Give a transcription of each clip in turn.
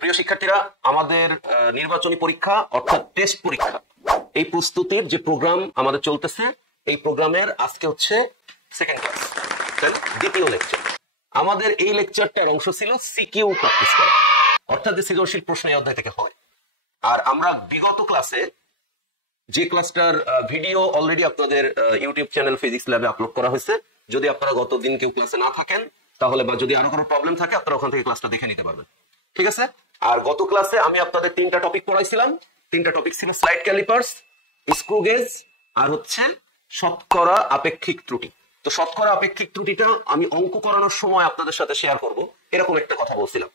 প্রিয় শিক্ষার্থীরা, আমাদের নির্বাচনী পরীক্ষা অর্থাৎ টেস্ট পরীক্ষা এই প্রস্তুতির যে প্রোগ্রাম আমাদের চলতেছে, এই প্রোগ্রামের আজকে হচ্ছে সেকেন্ড ক্লাস, দ্বিতীয় লেকচার। আমাদের এই লেকচারটার অংশ ছিল সিকিউ প্র্যাকটিস করা, অর্থাৎ যে সৃজনশীল প্রশ্ন এই অধ্যায় থেকে হয়। আর আমরা বিগত ক্লাসে যে ক্লাসটার ভিডিও অলরেডি আপনাদের ইউটিউব চ্যানেল ফিজিক্স ল্যাবে আপলোড করা হয়েছে, যদি আপনারা গত দিন কেউ ক্লাসে না থাকেন তাহলে, বা যদি আরো কোনো প্রবলেম থাকে, আপনারা ওখান থেকে ক্লাসটা দেখে নিতে পারবেন, ঠিক আছে? আর গত ক্লাসে আমি আপনাদের তিনটা টপিক পড়াইছিলাম। তিনটা টপিক ছিল স্লাইড ক্যালিপার্স, স্ক্রু গেজ, আর হচ্ছে শতকরা আপেক্ষিক ত্রুটি। তো শতকরা আপেক্ষিক ত্রুটিটা আমি অঙ্ক করানোর সময় আপনাদের সাথে শেয়ার করব, এরকম একটা কথা বলছিলাম,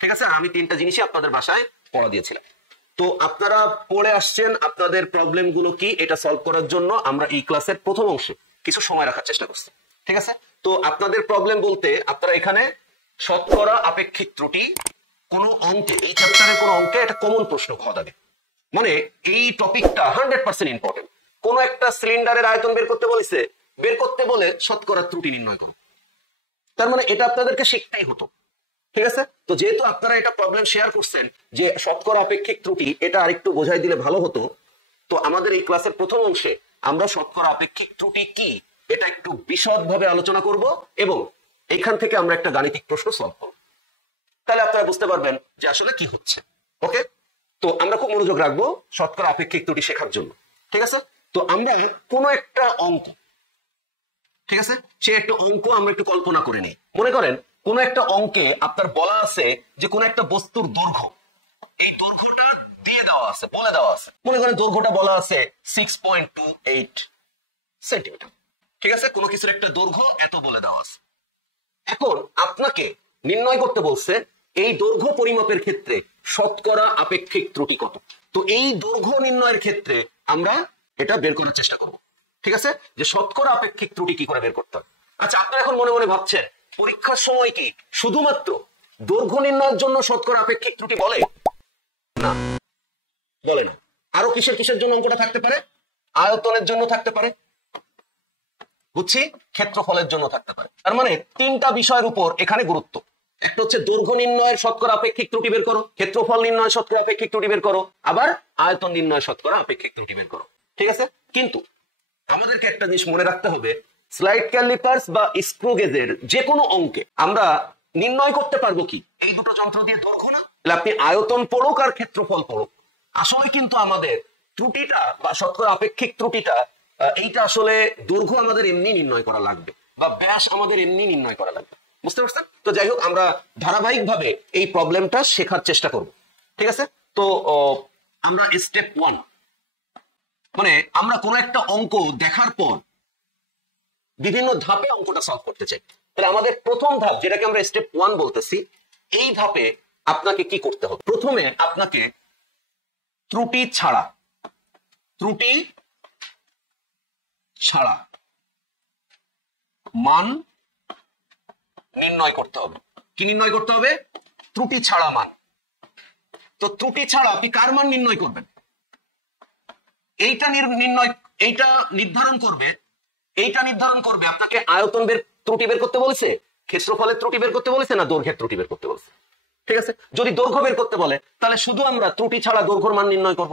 ঠিক আছে? আমি তিনটা জিনিসই আপনাদের বাসায় পড়া দিয়েছিলাম। তো আপনারা পড়ে আসছেন, আপনাদের প্রবলেম গুলো কি এটা সলভ করার জন্য আমরা এই ক্লাসের প্রথম অংশে কিছু সময় রাখার চেষ্টা করছি, ঠিক আছে? তো আপনাদের প্রবলেম বলতে আপনারা এখানে শতকরা আপেক্ষিক ত্রুটি কোন অঙ্কে, এই চ্যাপ্টারের কোন অঙ্কে এটা কমন প্রশ্ন হওয়া যাবে। মানে এই টপিকটা 100% ইম্পর্টেন্ট। কোন একটা সিলিন্ডারের আয়তন বের করতে বলেছে, বের করতে বলে শতকরা ত্রুটি নির্ণয় করো, তার মানে এটা আপনাদেরকে শিখতেই হতো, ঠিক আছে? তো যেহেতু আপনারা এটা প্রবলেম শেয়ার করছেন যে শতকরা আপেক্ষিক ত্রুটি, এটা আরেকটু বোঝাই দিলে ভালো হতো। তো আমাদের এই ক্লাসের প্রথম অংশে আমরা শতকরা আপেক্ষিক ত্রুটি কি এটা একটু বিশদভাবে আলোচনা করব, এবং এখান থেকে আমরা একটা গাণিতিক প্রশ্ন সলভ করব। তাহলে আপনারা বুঝতে পারবেন যে আসলে কি হচ্ছে। ওকে, তো আমরা খুব মনোযোগ রাখবো শতকরা আপেক্ষিক ত্রুটি শেখার জন্য, ঠিক আছে? তো আমরা কোন একটা অঙ্ক, ঠিক আছে, সে একটা অঙ্ক আমরা একটু কল্পনা করে নিই। মনে করেন কোন একটা অঙ্কে আপনার বলা আছে যে কোন একটা বস্তুর দৈর্ঘ্য, এই দৈর্ঘ্যটা দিয়ে দেওয়া আছে, বলে দেওয়া আছে। মনে করেন দৈর্ঘ্যটা বলা আছে 6.28 সেন্টিমিটার, ঠিক আছে? কোনো কিছুর একটা দৈর্ঘ্য এত বলে দেওয়া আছে। এখন আপনাকে নির্ণয় করতে বলছে এই দৈর্ঘ্য পরিমাপের ক্ষেত্রে শতকরা আপেক্ষিক ত্রুটি কত। তো এই দৈর্ঘ্য নির্ণয়ের ক্ষেত্রে আমরা এটা বের করার চেষ্টা করব, ঠিক আছে? যে শতকরা আপেক্ষিক ত্রুটি কি করে বের করতে হবে। আচ্ছা, আপনারা এখন মনে মনে ভাবছেন পরীক্ষার সময় কি শুধুমাত্র দৈর্ঘ্য নির্ণয়ের জন্য শতকরা আপেক্ষিক ত্রুটি বলে? না, বলে না। আরো কিসের কিসের জন্য অঙ্কটা থাকতে পারে? আয়তনের জন্য থাকতে পারে, বুঝছি, ক্ষেত্রফলের জন্য থাকতে পারে। তার মানে তিনটা বিষয়ের উপর এখানে গুরুত্ব। একটা হচ্ছে দৈর্ঘ্য নির্ণয়ের শতকরা আপেক্ষিক ত্রুটি বের করো, ক্ষেত্রফল নির্ণয় শতকরা আপেক্ষিক ত্রুটি বের করো, আবার আয়তন নির্ণয় শতকরা আপেক্ষিক ত্রুটি বের করো, ঠিক আছে? কিন্তু আমাদেরকে একটা জিনিস মনে রাখতে হবে, স্লাইড ক্যালিপার্স বা স্ক্রু গেজের যে কোনো অঙ্কে আমরা নির্ণয় করতে পারবো কি এই দুটো যন্ত্র দিয়ে? দৈর্ঘ্য না। তাহলে আপনি আয়তন পড়ুক আর ক্ষেত্রফল পড়ুক, আসলে কিন্তু আমাদের ত্রুটিটা বা শতকরা আপেক্ষিক ত্রুটিটা এইটা আসলে দৈর্ঘ্য আমাদের এমনি নির্ণয় করা লাগবে, বা ব্যাস আমাদের এমনি নির্ণয় করা লাগবে, বুঝতে পারছেন? তো যাই হোক, আমরা ধারাবাহিকভাবে এই প্রবলেমটা শেখার চেষ্টা করব, ঠিক আছে? তো আমরা স্টেপ 1, মানে আমরা কোন একটা অঙ্ক দেখার পর বিভিন্ন ধাপে অঙ্কটা সলভ করতে চাই। তাহলে আমাদের প্রথম ধাপ, যেটাকে আমরা স্টেপ 1 বলতেছি, এই ধাপে আপনাকে কি করতে হবে? প্রথমে আপনাকে ত্রুটি ছাড়া মান নির্ণয় করতে হবে। কি নির্ণয় করতে হবে? ত্রুটি ছাড়া মান। তো ত্রুটি ছাড়া আপনি কার মান নির্ণয় করবেন? এইটা নির্ধারণ করবে আপনাকে আয়তন ত্রুটি বের করতে বলেছে, ক্ষেত্রফলের ত্রুটি বের করতে বলেছে, না দৈর্ঘ্যের ত্রুটি বের করতে বলেছে, ঠিক আছে? যদি দৈর্ঘ্য বের করতে বলে তাহলে শুধু আমরা ত্রুটি ছাড়া দৈর্ঘ্যের মান নির্ণয় করব।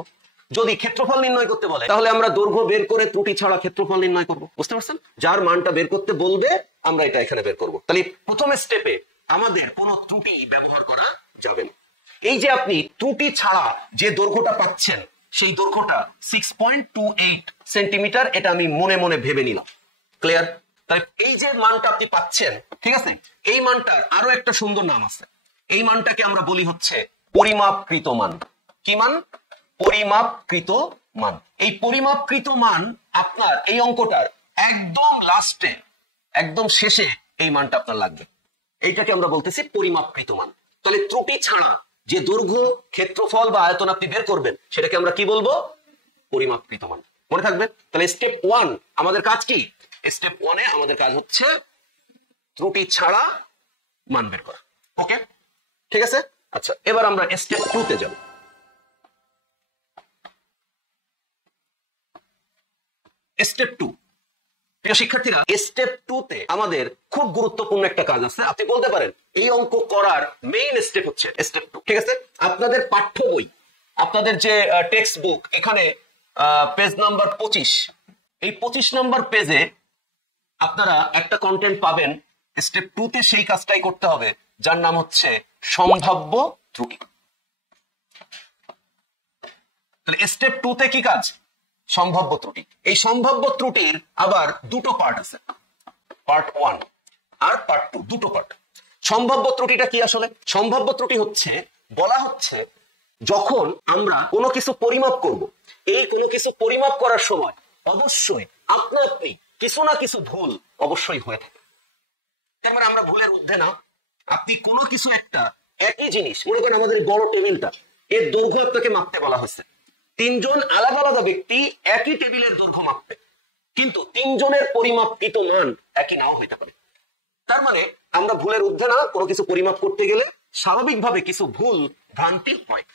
যদি ক্ষেত্রফল নির্ণয় করতে বলে তাহলে আমরা দৈর্ঘ্য বের করে ত্রুটি ছাড়া ক্ষেত্রফল নির্ণয় করব, বুঝতে পারছেন? যার মানটা বের করতে বলবে আমরা এটা এখানে বের করব। তাহলে প্রথম স্টেপে আমাদের কোনো ত্রুটি ব্যবহার করা যাবে না। এই যে আপনি ত্রুটি ছাড়া যে দৈর্ঘ্যটা পাচ্ছেন, সেই দৈর্ঘ্যটা 6.28 সেন্টিমিটার, এটা আমি মনে মনে ভেবে নিলাম। ক্লিয়ার? তাই এই যে মানটা আপনি পাচ্ছেন, ঠিক আছে, এই মানটার আরো একটা সুন্দর নাম আছে। এই মানটাকে আমরা বলি হচ্ছে পরিমাপকৃত মান। কি মান? পরিমাপকৃত মান। এই পরিমাপকৃত মান আপনার এই অঙ্কটার একদম লাস্টে, একদম শেষে এই মানটা আপনার লাগবে। এইটাকে আমরা বলতেছি পরিমাপকৃত মান। তাহলে ত্রুটি ছাড়া যে দৈর্ঘ্য, ক্ষেত্রফল বা আয়তন আপনি বের করবেন, সেটাকে আমরা কি বলবো? পরিমাপকৃত মান। মনে থাকবে? তাহলে স্টেপ 1 আমাদের কাজ কি? স্টেপ 1 এ আমাদের কাজ হচ্ছে ত্রুটি ছাড়া মান বের করা। ওকে, ঠিক আছে? আচ্ছা, এবার আমরা স্টেপ 2 তে যাব। স্টেপ 2, প্রিয় শিক্ষার্থীরা, স্টেপ 2 তে আমাদের খুব গুরুত্বপূর্ণ একটা কাজ আছে। আপনি বলতে পারেন এই অঙ্ক করার মেইন স্টেপ হচ্ছে স্টেপ 2, ঠিক আছে? আপনাদের পাঠ্য বই, আপনাদের যে টেক্সট বুক, এখানে পেজ নাম্বার 25, এই 25 নম্বর পেজে আপনারা একটা কন্টেন্ট পাবেন। স্টেপ 2 তে সেই কাজটাই করতে হবে, যার নাম হচ্ছে সম্ভাব্য ত্রুটি। তাহলে স্টেপ 2 তে কি কাজ? সম্ভাব্য ত্রুটি। এই সম্ভাব্য ত্রুটির আবার দুটো পার্ট আছে, পার্ট 1 আর পার্ট 2, দুটো পার্ট। সম্ভাব্য ত্রুটিটা কি আসলে? সম্ভাব্য ত্রুটি হচ্ছে, বলা হচ্ছে যখন আমরা কোনো কিছু পরিমাপ করব, এই কোনো কিছু পরিমাপ করার সময় অবশ্যই আপনা আপনি কিছু না কিছু ভুল অবশ্যই হয়ে থাকে। তারপরে আমরা ভুলের ঊর্ধ্বে না। আপনি কোনো কিছু একটা একই জিনিস, মনে করেন আমাদের বড় টেবিলটা, এর দৈর্ঘ্য আপনাকে মাপতে বলা হয়েছে। 3 জন আলাদা আলাদা ব্যক্তি একই টেবিলের দৈর্ঘ্য মাপবে, কিন্তু 3 জনের পরিমাপকৃত মান একই নাও হইতে পারে। তার মানে আমরা ভুলের ঊর্ধ্বে না। কোনো কিছু পরিমাপ করতে গেলে স্বাভাবিকভাবে কিছু ভুল ভ্রান্তি হয়।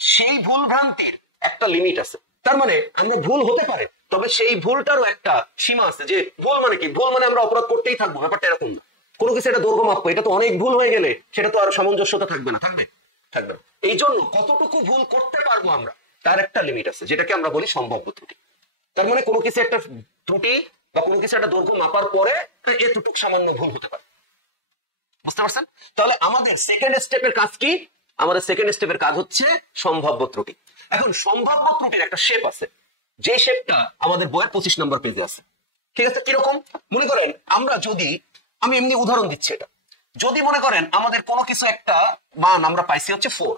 সেই ভুল ভ্রান্তির একটা লিমিট আছে। তার মানে আমরা ভুল হতে পারে, তবে সেই ভুলটারও একটা সীমা আছে। যে ভুল মানে কি? ভুল মানে আমরা অপরাধ করতেই থাকবো, ব্যাপারটা এরকম না। কোনো কিছু একটা দৈর্ঘ্য মাপবো, এটা তো অনেক ভুল হয়ে গেলে সেটা তো আর সামঞ্জস্যতা থাকবে না, থাকবে থাকবে না। এই জন্য কতটুকু ভুল করতে পারবো আমরা, তার একটা লিমিট আছে, যেটাকে আমরা বলি সম্ভাব্য ত্রুটি। তার মানে কোনো কিছু একটা ত্রুটি বা কোনো কিছু একটা দৈর্ঘ্য মাপার পরে এতটুকু সামান্য ভুল হতে পারে। বুঝতে পারছেন? তাহলে আমাদের সেকেন্ড স্টেপের কাজ কি? আমাদের সেকেন্ড স্টেপের কাজ হচ্ছে সম্ভাব্য ত্রুটি। এখন সম্ভাব্য ত্রুটির একটা শেপ আছে, যে শেপটা আমাদের বইয়ের 25 নম্বর পেজে আছে, ঠিক আছে? কিরকম? মনে করেন আমরা যদি, আমি এমনি উদাহরণ দিচ্ছি এটা, যদি মনে করেন আমাদের কোনো কিছু একটা মান আমরা পাইছি হচ্ছে 4,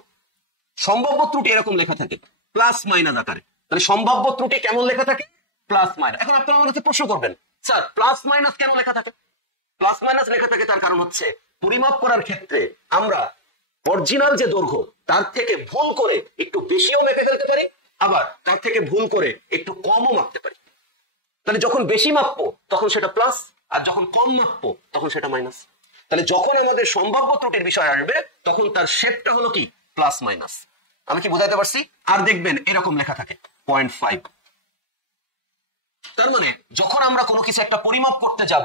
সম্ভাব্য ত্রুটি এরকম লেখা থাকে প্লাস মাইনাস আকারে। তাহলে সম্ভাব্য ত্রুটি কেমন লেখা থাকে? Plus minus. এখন আপনারা আমার কাছে প্রশ্ন করবেন, স্যার প্লাস মাইনাস কেন লেখা থাকে? প্লাস মাইনাস লেখা থাকে তার কারণ হচ্ছে পরিমাপ করার ক্ষেত্রে আমরা অরিজিনাল যে দৈর্ঘ্য তার থেকে ভুল করে একটু বেশিও মেপে ফেলতে পারি, আবার তার থেকে ভুল করে একটু কমও মাপতে পারি। তাহলে যখন বেশি মাপবো তখন সেটা প্লাস, আর যখন কম মাপবো তখন সেটা মাইনাস। তাহলে যখন আমাদের সম্ভাব্য ত্রুটির বিষয় আসবে তখন তার শেপটা হলো কি? Plus minus. আমি কি বুঝাইতে পারছি? আর দেখবেন এরকম লেখা থাকে 0.5। তার মানে যখন আমরা কোনো কিছু একটা পরিমাপ করতে যাব,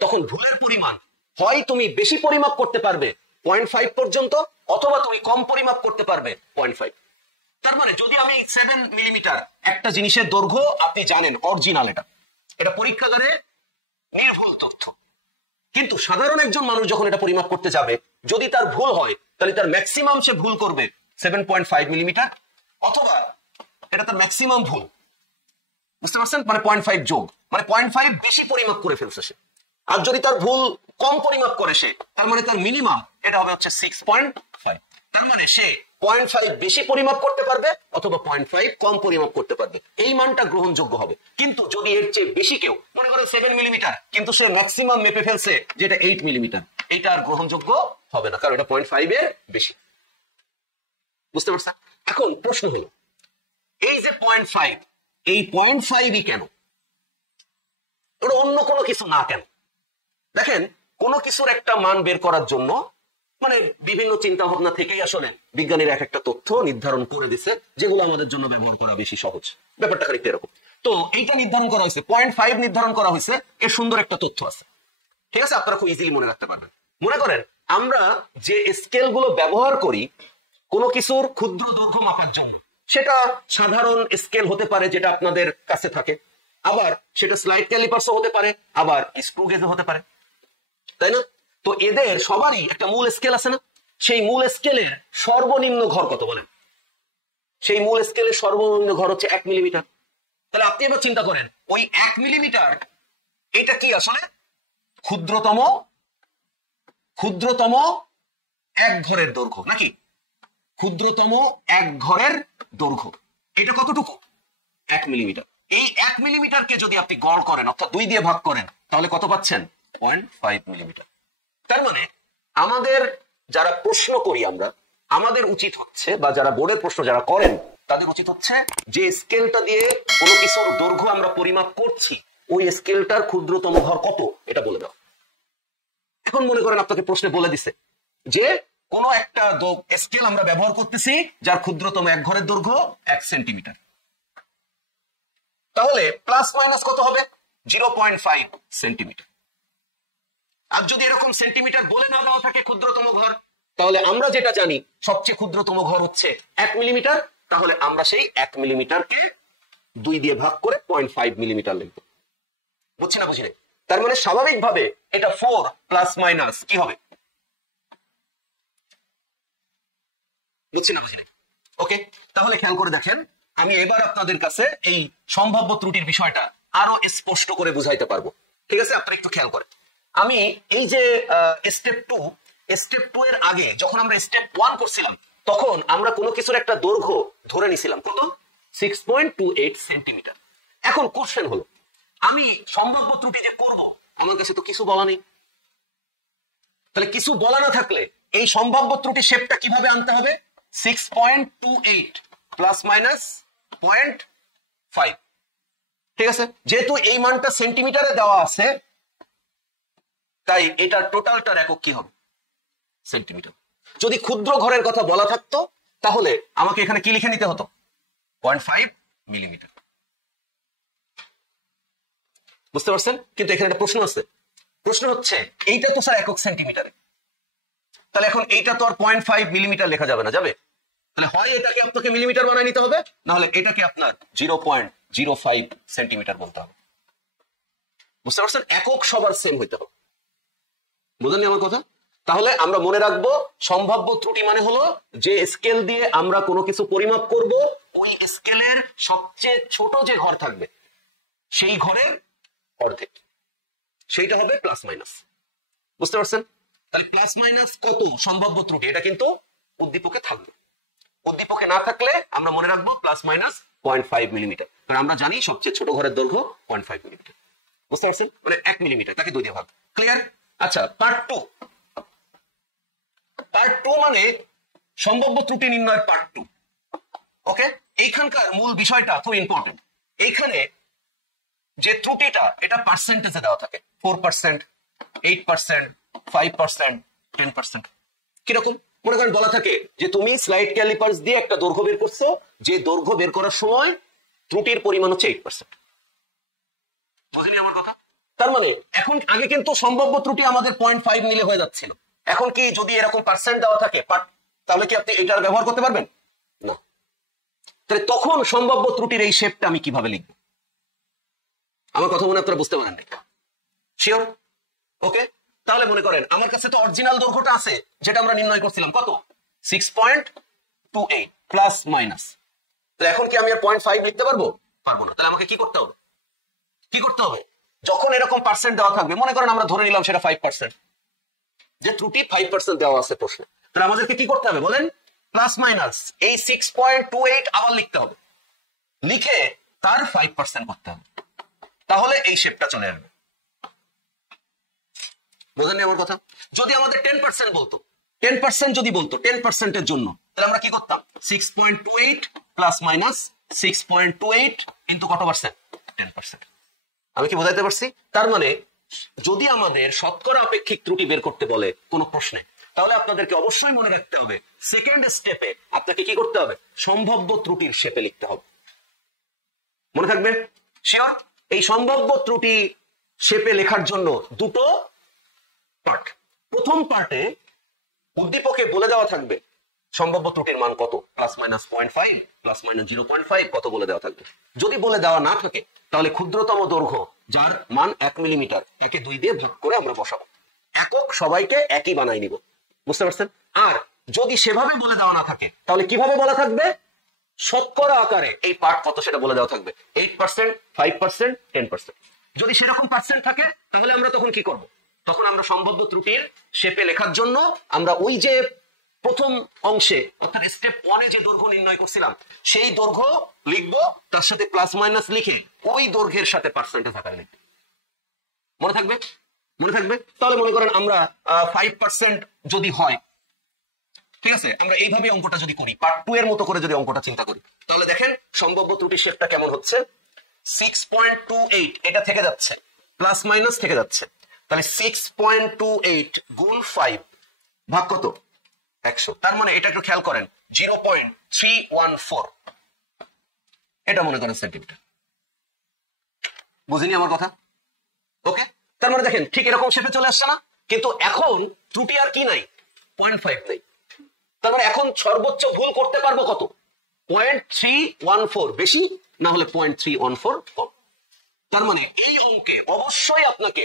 তখন ভুলের পরিমাণ হয় তুমি বেশি পরিমাপ করতে পারবে 0.5 পর্যন্ত, অথবা তুমি কম পরিমাপ করতে পারবে 0.5। তার মানে যদি আমি 7 মিলিমিটার একটা জিনিসের দৈর্ঘ্য, আপনি জানেন অরিজিনাল, এটা পরীক্ষাগারে নির্ভুল তথ্য, কিন্তু সাধারণ একজন মানুষ যখন এটা পরিমাপ করতে যাবে, যদি তার ভুল হয় তাহলে তার ম্যাক্সিমাম সে ভুল করবে 7.5 মিলিমিটার, অথবা এটা তার ম্যাক্সিমাম ভুল। বুঝতে পারছেন? মানে 0.5 যোগ, মানে 0.5 বেশি পরিমাপ করে ফেলছে সে। আর যদি তার ভুল কম পরিমাপ করে সে, তার মানে তার মিনিমাম এটা হবে হচ্ছে 6.5। তার মানে সে 0.5 বেশি পরিমাপ করতে পারবে অথবা 0.5 কম পরিমাপ করতে পারবে, এই মানটা গ্রহণযোগ্য হবে। কিন্তু যদি এর চেয়ে বেশি কেউ, মনে করে 7 মিলিমিটার, কিন্তু সে ম্যাক্সিমাম মেপে ফেলছে যেটা 8 মিলিমিটার, এটা আর গ্রহণযোগ্য হবে না, কারণ এটা 0.5 এর বেশি। বুঝতে পারছেন? এখন প্রশ্ন হলো, এই যে 0.5, এই 0.5ই কেন? ওটা অন্য কোনো কিছু না কেন? দেখেন, কোনো কিছুর একটা মান বের করার জন্য মানে বিভিন্ন চিন্তা ভাবনা থেকেই আসলে বিজ্ঞানীরা এক একটা তথ্য নির্ধারণ করে দিছে, যেগুলো আমাদের জন্য ব্যবহার করা বেশি সহজ। ব্যাপারটা খানিকটা এরকম। তো এইটা নির্ধারণ করা হয়েছে, 0.5 নির্ধারণ করা হয়েছে, এর সুন্দর একটা তথ্য আছে, ঠিক আছে? আপনারা খুব ইজিলি মনে রাখতে পারবেন। মনে করেন আমরা যে স্কেল গুলো ব্যবহার করি কোনো কিছুর ক্ষুদ্র দৈর্ঘ্য মাপার জন্য, সেটা সাধারণ স্কেল হতে পারে যেটা আপনাদের কাছে থাকে, আবার সেটা স্লাইড ক্যালিপারসও হতে পারে, আবার স্ক্রু গেজও হতে পারে, তাই না? তো এদের সবারই একটা মূল স্কেল আছে না? সেই মূল স্কেলের সর্বনিম্ন ঘর কত বলেন? সেই মূল স্কেলের সর্বনিম্ন ঘর হচ্ছে 1 মিলিমিটার। তাহলে আপনি এবার চিন্তা করেন, ওই 1 মিলিমিটার এটা কি আসলে ক্ষুদ্রতম এক ঘরের দৈর্ঘ্য নাকি? ক্ষুদ্রতম এক ঘরের দৈর্ঘ্য এটা কতটুকু? 1 মিলিমিটার। এই 1 মিলিমিটারকে যদি আপনি গড় করেন, অর্থাৎ 2 দিয়ে ভাগ করেন, তাহলে কত পাচ্ছেন? 0.5 মিলিমিটার। তার মানে আমাদের যারা প্রশ্ন করি আমরা, আমাদের উচিত হচ্ছে, বা যারা বোর্ডের প্রশ্ন যারা করেন তাদের উচিত হচ্ছে, যে স্কেলটা দিয়ে কোনো কিছুর দৈর্ঘ্য আমরা পরিমাপ করছি ওই স্কেলটার ক্ষুদ্রতম ঘর কত এটা বলে দাও। এখন মনে করেন আপনাকে প্রশ্নে বলে দিছে যে কোনো একটা স্কেল আমরা ব্যবহার করতেছি যার ক্ষুদ্রতম এক ঘরের দৈর্ঘ্য 1 সেন্টিমিটার, তাহলে প্লাস মাইনাস কত হবে? 0.5 সেন্টিমিটার। আর যদি এরকম সেন্টিমিটার বলে না দেওয়া থাকে ক্ষুদ্রতম ঘর, তাহলে আমরা যেটা জানি সবচেয়ে ক্ষুদ্রতম ঘর হচ্ছে 1 মিলিমিটার, তাহলে আমরা সেই 1 মিলিমিটারকে 2 দিয়ে ভাগ করে 0.5 মিলিমিটার লিখব। বুঝছি না বুঝি না? তার মানে স্বাভাবিকভাবে এটা 4 প্লাস মাইনাস কি হবে? বুঝছি না বুঝি না? ওকে, তাহলে খেয়াল করে দেখেন, আমি এবার আপনাদের কাছে এই সম্ভাব্য ত্রুটির বিষয়টা আরো স্পষ্ট করে বুঝাইতে পারবো। ঠিক আছে, আপনারা একটু খেয়াল করেন। আমি এই যে স্টেপ 2 এর আগে যখন আমরা স্টেপ 1 করছিলাম, তখন আমরা কোনো কিছুর একটা দৈর্ঘ্য ধরে নিছিলাম কত? 6.28 সেন্টিমিটার। এখন কোশ্চেন হলো, আমি সম্ভাব্য ত্রুটি যে করব, আমার কাছে তো কিছু বলা নেই। তাহলে কিছু বলা না থাকলে এই সম্ভাব্য ত্রুটি শেপটা কিভাবে আনতে হবে? 6.28 প্লাস মাইনাস 0.5। ঠিক আছে, যেহেতু এই মানটা সেন্টিমিটারে দেওয়া আছে, তাই এটা টোটালটার একক কি হবে? সেন্টিমিটার। যদি ক্ষুদ্র ঘরের কথা বলা থাকতো, তাহলে আমাকে এখানে কি লিখে নিতে হতো? 0.5 মিলিমিটার। বুঝতে পারছেন? কিন্তু এখানে একটা প্রশ্ন আছে। প্রশ্ন হচ্ছে, এইটা তো স্যার একক সেন্টিমিটারে, তাহলে এখন এইটা তো আর 0.5 মিলিমিটার লেখা যাবে না, যাবে? তাহলে হয় এটাকে আপনাকে মিলিমিটার বানায় নিতে হবে, না হলে এটাকে আপনার 0.05 সেন্টিমিটার বলতে হবে। বুঝতে পারছেন? একক সবার সেম হইতে হবে। বুঝলেন আমার কথা? তাহলে আমরা মনে রাখবো, সম্ভাব্য ত্রুটি মানে হলো যে স্কেল দিয়ে আমরা কোনো কিছু পরিমাপ করব, ওই স্কেলের সবচেয়ে ছোট যে ঘর থাকবে সেই ঘরের অর্ধেক, সেইটা হবে প্লাস মাইনাস। বুঝতে পারছেন? তাহলে প্লাস মাইনাস কত সম্ভাব্য ত্রুটি, এটা কিন্তু উদ্দীপকে থাকবে। উদ্দীপকে না থাকলে আমরা মনে রাখবো প্লাস মাইনাস 0.5 মিলিমিটার, কারণ আমরা জানি সবচেয়ে ছোট ঘরের দৈর্ঘ্য 0.5 মিলিমিটার। বুঝতে পারছেন? মানে 1 মিলিমিটার, তাকে 2 দিয়ে ভাগ। ক্লিয়ার? আচ্ছা, পার্ট 2 মানে সম্ভাব্য ত্রুটি নির্ণয়ের পার্ট 2। ওকে, এইখানকার মূল বিষয়টা খুব ইম্পর্টেন্ট। এইখানে যে ত্রুটিটা, এটা পার্সেন্টেজে দেওয়া থাকে, 4%, 8%, 5%, 10%। কিরকম? মনে করেন বলা থাকে যে তুমি স্লাইড ক্যালিপার্স দিয়ে একটা দৈর্ঘ্য বের করছো, যে দৈর্ঘ্য বের করার সময় ত্রুটির পরিমাণ হচ্ছে 8%। বুঝলি আমার কথা? তার মানে এখন আগে কিন্তু সম্ভাব্য ত্রুটি আমাদের 0.5 মিলি হয়ে যাচ্ছিল, এখন কি যদি এরকম পার্সেন্ট দেওয়া থাকে, তাহলে কি আপনি এটার ব্যবহার করতে পারবেন না? তাহলে তখন সম্ভাব্য ত্রুটির এই শেপটা আমি কিভাবে লিখব? আমার কথা মনে আপনারা বুঝতে পারেন না? শিওর? ওকে, তাহলে মনে করেন আমার কাছে তো অরিজিনাল দৈর্ঘ্যটা আছে, যেটা আমরা নির্ণয় করছিলাম, কত? 6.28 প্লাস মাইনাস। তাহলে এখন কি আমি আর 0.5 লিখতে পারবো? পারবো না। তাহলে আমাকে কি করতে হবে? যখন এরকম পার্সেন্ট দেওয়া থাকবে, মনে করেন আমরা ধরে নিলাম সেটা 5%, যে ত্রুটি 5% দেওয়া আছে প্রশ্নে, তাহলে আমাদেরকে কি করতে হবে বলেন? প্লাস মাইনাস এই 6.28 আবার লিখতে হবে, লিখে তার 5% করতে হবে, তাহলে এই শেপটা চলে আসবে। বোঝেননি আমার কথা? যদি আমাদের 10% বলতো, 10% যদি বলতো, 10% এর জন্য, তাহলে আমরা কি করতাম? 6.28 প্লাস মাইনাস 6.28 ইন্টু কত পার্সেন্ট? 10%। আমি কি বোঝাইতে পারছি? তার মানে যদি আমাদের শতকরা আপেক্ষিক ত্রুটি বের করতে বলে কোনো প্রশ্নে, তাহলে আপনাদেরকে অবশ্যই মনে রাখতে হবে সেকেন্ড স্টেপে আপনাকে কি করতে হবে? সম্ভাব্য ত্রুটির শেপে লিখতে হবে। মনে থাকবে? শিওর? এই সম্ভাব্য ত্রুটি শেপে লেখার জন্য দুটো পার্ট। প্রথম পার্টে উদ্দীপকে বলে দেওয়া থাকবে সম্ভাব্য ত্রুটির মান কত, প্লাস মাইনাস 0.5, প্লাস মাইনাস 0.5 কত বলে দেওয়া থাকবে। যদি বলে দেওয়া না থাকে, তাহলে ক্ষুদ্রতম দৈর্ঘ্য যার মান 1 মিলিমিটার, তাকে 2 দিয়ে ভাগ করে আমরা বসাবো, একক সবাইকে একই বানাই নিব। বুঝতে পারছেন? আর যদি সেভাবে বলে দেওয়া না থাকে, তাহলে কিভাবে বলা থাকবে? শতকরা আকারে এই পার্ট কত সেটা বলে দেওয়া থাকবে, 8%, 5%, 10%। যদি সেরকম পার্সেন্ট থাকে, তাহলে আমরা তখন কি করব? তখন আমরা সম্ভাব্য ত্রুটির শেপে লেখার জন্য আমরা ওই যে প্রথম অংশে অর্থাৎ স্টেপ 1 এ যে দৈর্ঘ্য নির্ণয় করছিলাম, সেই দৈর্ঘ্য লিখবো, তার সাথে প্লাস মাইনাস লিখে ওই দৈর্ঘ্যের সাথে পার্সেন্টেজ আকারে লিখবো। মনে থাকবে? মনে থাকবে? তাহলে মনে করেন আমরা 5% যদি হয়, ঠিক আছে, আমরা এইভাবে অঙ্কটা যদি করি, পার্ট 2 এর মতো করে যদি অঙ্কটা চিন্তা করি, তাহলে দেখেন সম্ভাব্য ত্রুটির শেপটা কেমন হচ্ছে। 6.28 এটা থেকে যাচ্ছে, প্লাস মাইনাস থেকে যাচ্ছে, তাহলে 6.28 গুণ 5 ভাগ কত? 100। তার মানে এটা একটু খেয়াল করেন, 0.314 এটা মনে করেন সেন্টিমিটার। বুঝিনি আমার কথা? ওকে, তার মানে দেখেন ঠিক এরকম শেপে চলে আসছে না, কিন্তু এখন ত্রুটি আর কি নাই, 0.5 নাই। তার মানে এখন সর্বোচ্চ ভুল করতে পারবো কত, 0.314, বেশি না হলে 0.314 কম। তার মানে এই অঙ্কে অবশ্যই আপনাকে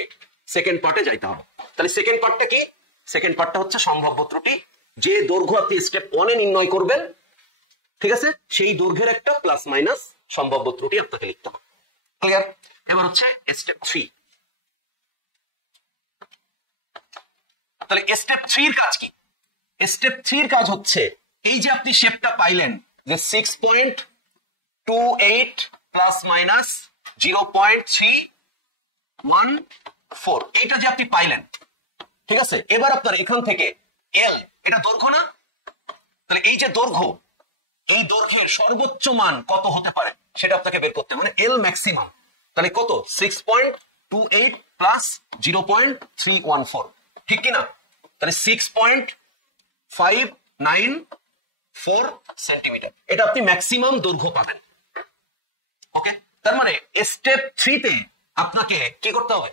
সেকেন্ড পার্টে যাইতে হবে। তাহলে সেকেন্ড পার্টটা কি, সেকেন্ড পার্টটা হচ্ছে সম্ভাব্য ত্রুটি, যে দৈর্ঘ্য আপনি স্টেপ 1 এ নির্ণয় করবেন, ঠিক আছে, সেই দৈর্ঘ্যের একটা প্লাস মাইনাস সম্ভাব্য ত্রুটি আপনাকে লিখতে হবে। ক্লিয়ার? এবার হচ্ছে স্টেপ 3। তাহলে স্টেপ 3 এর কাজ কি? স্টেপ 3 এর কাজ হচ্ছে এই যে আপনি শেপটা পাইলেন যে 6.28 প্লাস মাইনাস 0.314, এইটা যে আপনি পাইলেন, ঠিক আছে, এবার আপনার এখান থেকে এল, এটা দৈর্ঘ্য না, তাহলে এই যে দৈর্ঘ্য, এই দৈর্ঘ্যের সর্বোচ্চ মান কত হতে পারে সেটা আপনাকে বের করতে হবে, মানে এল ম্যাক্সিমাম। তাহলে কত, 6.28 প্লাস 0.314, ঠিক কিনা? তাহলে 6.594 সেন্টিমিটার, এটা আপনি ম্যাক্সিমাম দৈর্ঘ্য পাবেন। ওকে, তার মানে স্টেপ 3 তে আপনাকে কি করতে হবে,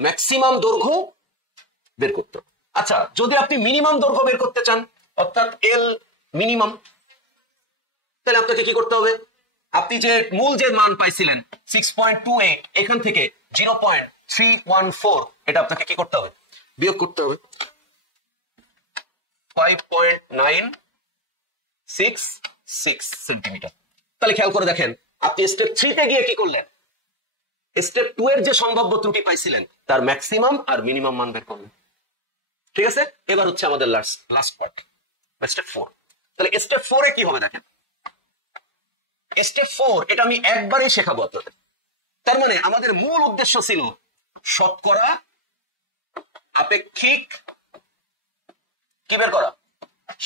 ম্যাক্সিমাম দৈর্ঘ্য বের করতে হবে। আচ্ছা, যদি আপনি মিনিমাম দৈর্ঘ্য বের করতে চান, অর্থাৎ এল মিনিমাম, তাহলে আপনাকে কি করতে হবে, আপনি যে মূল যে মান পাইছিলেন 6.28, এখান থেকে 0.314, এটা আপনাকে কি করতে হবে, বিয়োগ করতে হবে 5.966 সেন্টিমিটার। তাহলে খেয়াল করে দেখেন, আপনি স্টেপ 3 তে গিয়ে কি করলেন, স্টেপ 2 এর যে সম্ভাব্য ত্রুটি পাইছিলেন তার ম্যাক্সিমাম আর মিনিমাম মান বের করলেন। ঠিক আছে, এবার হচ্ছে আমাদের লাস্ট পার্ট, স্টেপ 4। তাহলে স্টেপ 4 এ কি হবে দেখেন, স্টেপ 4 এটা আমি একবারেই শেখাবো আপনাদের। তার মানে আমাদের মূল উদ্দেশ্য ছিল শতকরা আপেক্ষিক কি বের করা,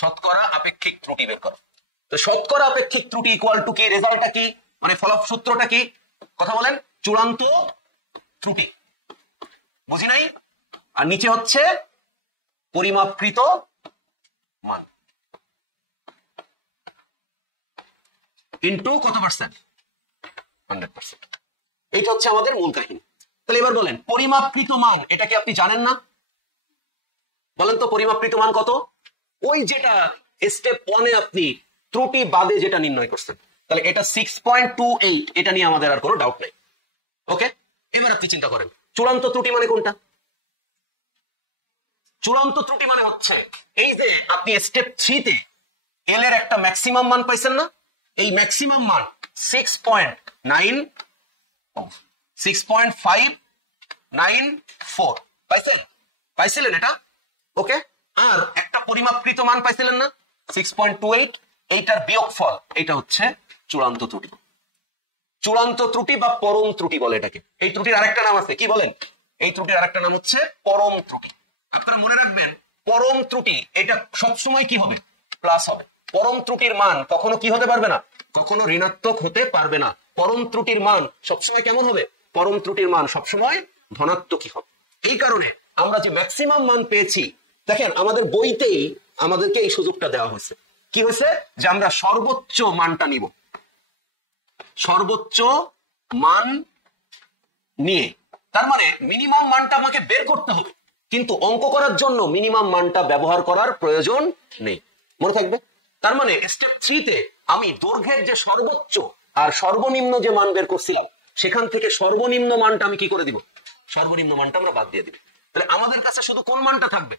শতকরা আপেক্ষিক ত্রুটি বের করা। তো শতকরা আপেক্ষিক ত্রুটি ইকুয়াল টু কি, রেজাল্টটা কি, মানে ফলসূত্রটা কি, কথা বলেন, চূড়ান্ত ত্রুটি, বুঝি নাই? আর নিচে হচ্ছে পরিমাপকৃত মান ইনটু কত পার্সেন্ট, 100%। এইটা হচ্ছে আমাদের মূল কাহিনী। তাহলে এবার বলেন পরিমাপকৃত মান, এটা কি আপনি জানেন না? বলেন তো পরিমাপকৃত মান কত, ওই যেটা স্টেপ 1 এ আপনি ত্রুটি বাদে যেটা নির্ণয় করছেন। তাহলে এটা 6.28, এটা নিয়ে আমাদের আর কোনো ডাউট নাই। ওকে, এবার আপনি চিন্তা করেন চূড়ান্ত ত্রুটি মানে কোনটা। চূড়ান্ত ত্রুটি মানে হচ্ছে এই যে আপনি স্টেপ 3 তে এল এর একটা ম্যাক্সিমাম মান পাইছেন না, এই ম্যাক্সিমাম মান 6.594 পাইছিলেন এটা। ওকে, আর একটা পরিমাপকৃত মান পাইছিলেন না 6.28, এইটার বিয়োগফল, এটা হচ্ছে চূড়ান্ত ত্রুটি। চূড়ান্ত ত্রুটি বা পরম ত্রুটি বলে এটাকে। এই ত্রুটির আরেকটা নাম আছে, কি বলেন, এই ত্রুটির আরেকটা নাম হচ্ছে পরম ত্রুটি। আপনারা মনে রাখবেন পরম ত্রুটি এটা সবসময় কি হবে, প্লাস হবে। পরম ত্রুটির মান কখনো কি হতে পারবে না, কখনো ঋণাত্মক হতে পারবে না। পরম ত্রুটির মান সবসময় কেমন হবে, পরম ত্রুটির মান সবসময় ধনাত্মকই হবে। এই কারণে আমরা যে ম্যাক্সিমাম মান পেয়েছি, দেখেন আমাদের বইতেই আমাদেরকে এই সুযোগটা দেওয়া হয়েছে, কি হয়েছে, যে আমরা সর্বোচ্চ মানটা নিব, সর্বোচ্চ মান নিয়ে। তার মানে মিনিমাম মানটা আমাকে বের করতে হবে, কিন্তু অঙ্ক করার জন্য মিনিমাম মানটা ব্যবহার করার প্রয়োজন নেই, মনে থাকবে। তার মানে স্টেপ 3 তে আমি দৈর্ঘ্যের যে সর্বোচ্চ আর সর্বনিম্ন যে মান বের করছিলাম, সেখান থেকে সর্বনিম্ন মানটা আমি কি করে দিব, সর্বনিম্ন মানটা আমরা বাদ দিয়ে দিব। তাহলে আমাদের কাছে শুধু কোন মানটা থাকবে,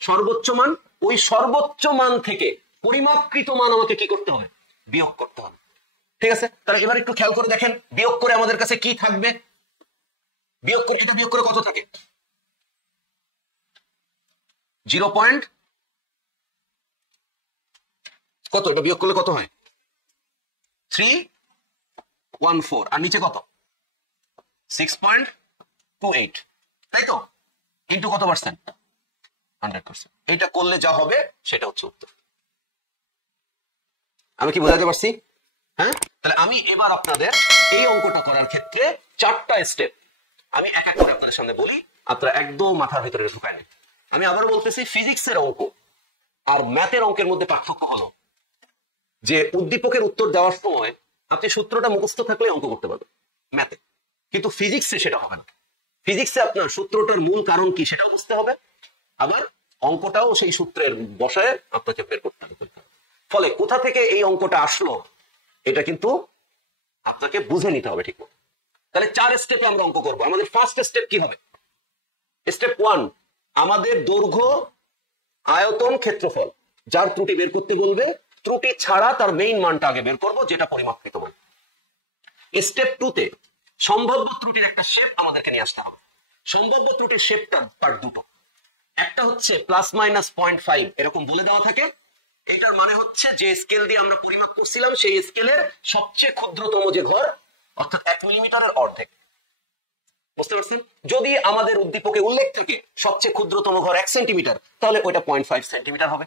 সর্বোচ্চ মান। ওই সর্বোচ্চ মান থেকে পরিমাপকৃত মান আমাকে কি করতে হবে, বিয়োগ করতে হবে। ঠিক আছে, তাহলে এবার একটু খেয়াল করে দেখেন বিয়োগ করে আমাদের কাছে কি থাকবে, বিয়োগ করে, এটা বিয়োগ করে কত থাকে, 0. কত, এটা বিয়োগ করলে কত হয়, 314, আর নিচে কত 6.28, তাই তো, ইন্টু কত পার্সেন্ট, 100%। এটা করলে যা হবে সেটা হচ্ছে উত্তর। আমি কি বোঝাতে পারছি? হ্যাঁ, তাহলে আমি এবার আপনাদের এই অঙ্কটা করার ক্ষেত্রে 4টা স্টেপ আমি এক এক করে আপনাদের সামনে বলি, আপনারা একদম মাথার ভিতরে ঢুকায় নেন। আমি আবারও বলতেছি, ফিজিক্সের অঙ্ক আর ম্যাথের অঙ্কের মধ্যে পার্থক্য হলো যে উদ্দীপকের উত্তর দেওয়ার সময় আপনি সূত্রটা মুখস্থ থাকলে অঙ্ক করতে পারবেন ম্যাথে, কিন্তু ফিজিক্সে সেটা হবে না। ফিজিক্সে আপনার সূত্রটার মূল কারণ কি সেটাও বুঝতে হবে, আবার অঙ্কটাও সেই সূত্রের বসায় আপনাকে বের করতে হবে। ফলে কোথা থেকে এই অঙ্কটা আসলো এটা কিন্তু আপনাকে বুঝে নিতে হবে ঠিক মতো। তাহলে 4 স্টেপে আমরা অঙ্ক করব। আমাদের ফার্স্ট স্টেপ কি হবে? স্টেপ 1, আমাদের দৈর্ঘ্য, আয়তন, ক্ষেত্রফল যার ত্রুটি বের করতে বলবে, ত্রুটি ছাড়া তার মেইন মানটা আগে বের করব যেটা পরিমাপকৃত বলবে। স্টেপ 2 তে সম্ভাব্য ত্রুটির একটা শেপ আমাদেরকে নিয়ে আসতে হবে। সম্ভাব্য ত্রুটির শেপটা পার্ট দুটো, একটা হচ্ছে ±0.5 এরকম বলে দেওয়া থাকে। এটার মানে হচ্ছে যে স্কেল দিয়ে আমরা পরিমাপ করছিলাম সেই স্কেলের সবচেয়ে ক্ষুদ্রতম যে ঘর, অর্থাৎ 1 মিলিমিটারের অর্ধেক। বুঝতে পারছেন? যদি আমাদের উদ্দীপকে উল্লেখ থাকে সবচেয়ে ক্ষুদ্রতম ঘর 1 সেন্টিমিটার, তাহলে ওইটা 0.5 সেন্টিমিটার হবে।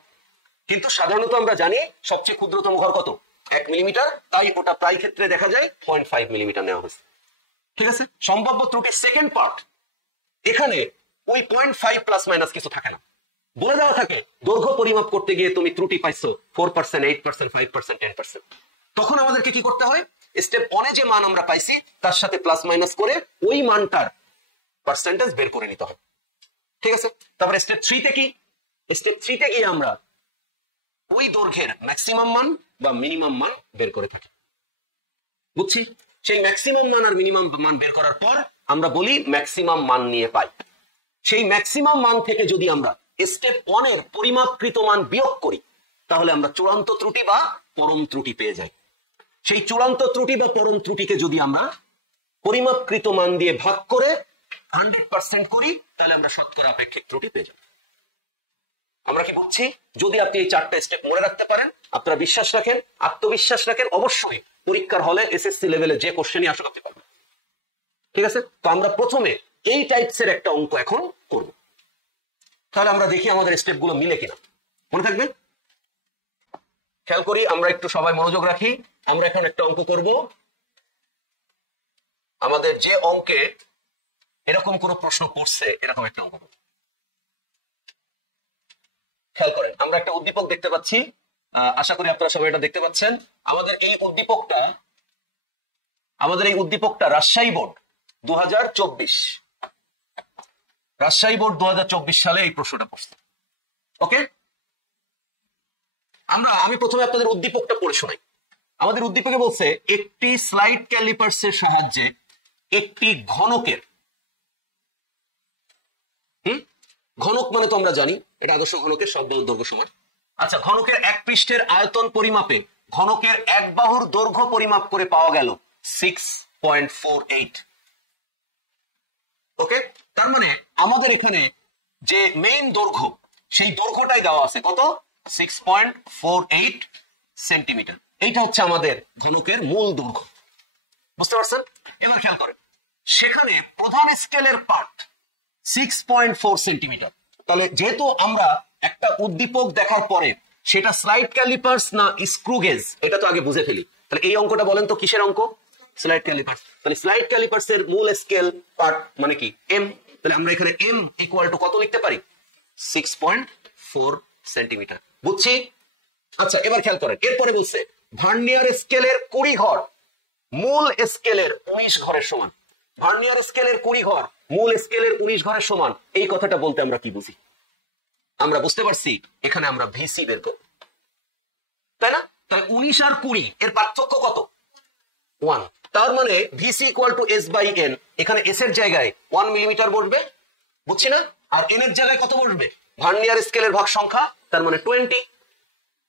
কিন্তু সাধারণত আমরা জানি সবচেয়ে ক্ষুদ্রতম ঘর কত? 1 মিলিমিটার, তাই ওটা প্রায় ক্ষেত্রে দেখা যায় 0.5 মিলিমিটার নেওয়া হয়েছে। ঠিক আছে? সম্ভাব্য ত্রুটির সেকেন্ড পার্ট, এখানে ওই 0.5 প্লাস মাইনাস কিছু থাকে না, বলে দেওয়া থাকে দৈর্ঘ্য পরিমাপ করতে গিয়ে তুমি ত্রুটি পাইছো 4%, 8%, 5%, 10%। তখন আমাদেরকে কি করতে হয়? স্টেপ 1 এ যে মান আমরা পাইছি তার সাথে প্লাস মাইনাস করে ওই মানটার পার্সেন্টেজ বের করে নিতে হয়। ঠিক আছে? তারপরে স্টেপ 3 তে কি? স্টেপ 3 তে গিয়ে আমরা ওই দৈর্ঘ্যের ম্যাক্সিমাম মান বা মিনিমাম মান বের করে থাকি। বুঝছি? সেই ম্যাক্সিমাম মান আর মিনিমাম মান বের করার পর আমরা বলি ম্যাক্সিমাম মান নিয়ে পাই। সেই ম্যাক্সিমাম মান থেকে যদি আমরা স্টেপ 1 এর পরিমাপকৃত মান বিয়োগ করি, তাহলে আমরা চূড়ান্ত ত্রুটি বা পরম ত্রুটি পেয়ে যাই। সেই চূড়ান্ত ত্রুটি বা পরম ত্রুটিকে যদি আমরা পরিমাপকৃত মান দিয়ে ভাগ করে 100% করি, তাহলে আমরা শতকরা আপেক্ষিক ত্রুটি পেয়ে যাব। আমরা কি বুঝছি? যদি আপনি এই 4টা স্টেপ মনে রাখতে পারেন, আপনারা বিশ্বাস রাখেন, আত্মবিশ্বাস রাখেন, অবশ্যই পরীক্ষার হলে এসএসসি লেভেলে যে কোশ্চেনই আসুক আপনি পাবেন। ঠিক আছে? তো আমরা প্রথমে এই টাইপসের একটা অঙ্ক এখন করব। তাহলে আমরা দেখি আমাদের স্টেপগুলো মিলে কিনা। মনে থাকবে? খেয়াল করি, আমরা একটু সবাই মনোযোগ রাখি। আমরা এখন একটা অঙ্ক করব। আমাদের যে অঙ্কে এরকম কোন প্রশ্ন করছে এরকম একটা অঙ্ক। খেয়াল করেন, আমরা একটা উদ্দীপক দেখতে পাচ্ছি, আশা করি আপনারা সবাই এটা দেখতে পাচ্ছেন। আমাদের এই উদ্দীপকটা রাজশাহী বোর্ড 2024, রাজশাহী বোর্ড 2024 সালে এই প্রশ্নটা পড়ছে। ওকে, আমি প্রথমে আপনাদের উদ্দীপকটা পড়ে শোনাই। আমাদের উদ্দীপকে বলছে একটি স্লাইড ক্যালিপার্সের সাহায্যে একটি ঘনকের, ঘনক মানে তো আমরা জানি এটা আদর্শ ঘনকের সব বাহুর দৈর্ঘ্য সমান। আচ্ছা, ঘনকের এক পৃষ্ঠের আয়তন পরিমাপে ঘনকের এক বাহুর দৈর্ঘ্য পরিমাপ করে পাওয়া গেল 6.48। ওকে, তার মানে আমাদের এখানে যে মেইন দৈর্ঘ্য সেই দৈর্ঘ্যটাই দেওয়া আছে কত? 6.48 সেন্টিমিটার। এইটা হচ্ছে আমাদের ঘনকের মূল দৈর্ঘ্য। বুঝতে পারছেন? এবার খেয়াল করেন, সেখানে প্রধান স্কেলের পার্ট 6.4 সেন্টিমিটার। তাহলে যেহেতু আমরা একটা উদ্দীপক দেখার পরে সেটা স্লাইড ক্যালিপার্স না স্ক্রু গেজ এটা তো আগে বুঝে ফেলি, তাহলে এই অঙ্কটা বলেন তো কিসের অঙ্ক? Slide callipers. তাহলে স্লাইড ক্যালিপার্স এর মূল স্কেল পার্ট মানে কি? এম। তাহলে আমরা এখানে এম ইকুয়াল টু কত লিখতে পারি? 6.4 সেন্টিমিটার। বুঝছি? আচ্ছা, এবার খেয়াল করেন, এরপরে বলছে ভার্নিয়ার স্কেলের 20 ঘর মূল স্কেলের 19 ঘরের সমান। ভার্নিয়ার স্কেলের 20 ঘর মূল স্কেলের 19 ঘরের সমান, এই কথাটা বলতে আমরা কি বুঝি? আমরা বুঝতে পারছি এখানে আমরা ভিসি বের করব, তাই না? তাহলে 19 আর 20 এর পার্থক্য কত? 1। তার মানে VC equal to S by N. এখানে এস এর জায়গায় 1 মিলিমিটার বসবে, বুঝছি না? আর এন এর জায়গায় কত বসবে? ভার্নিয়ার স্কেলের ভাগ সংখ্যা, তার মানে 20।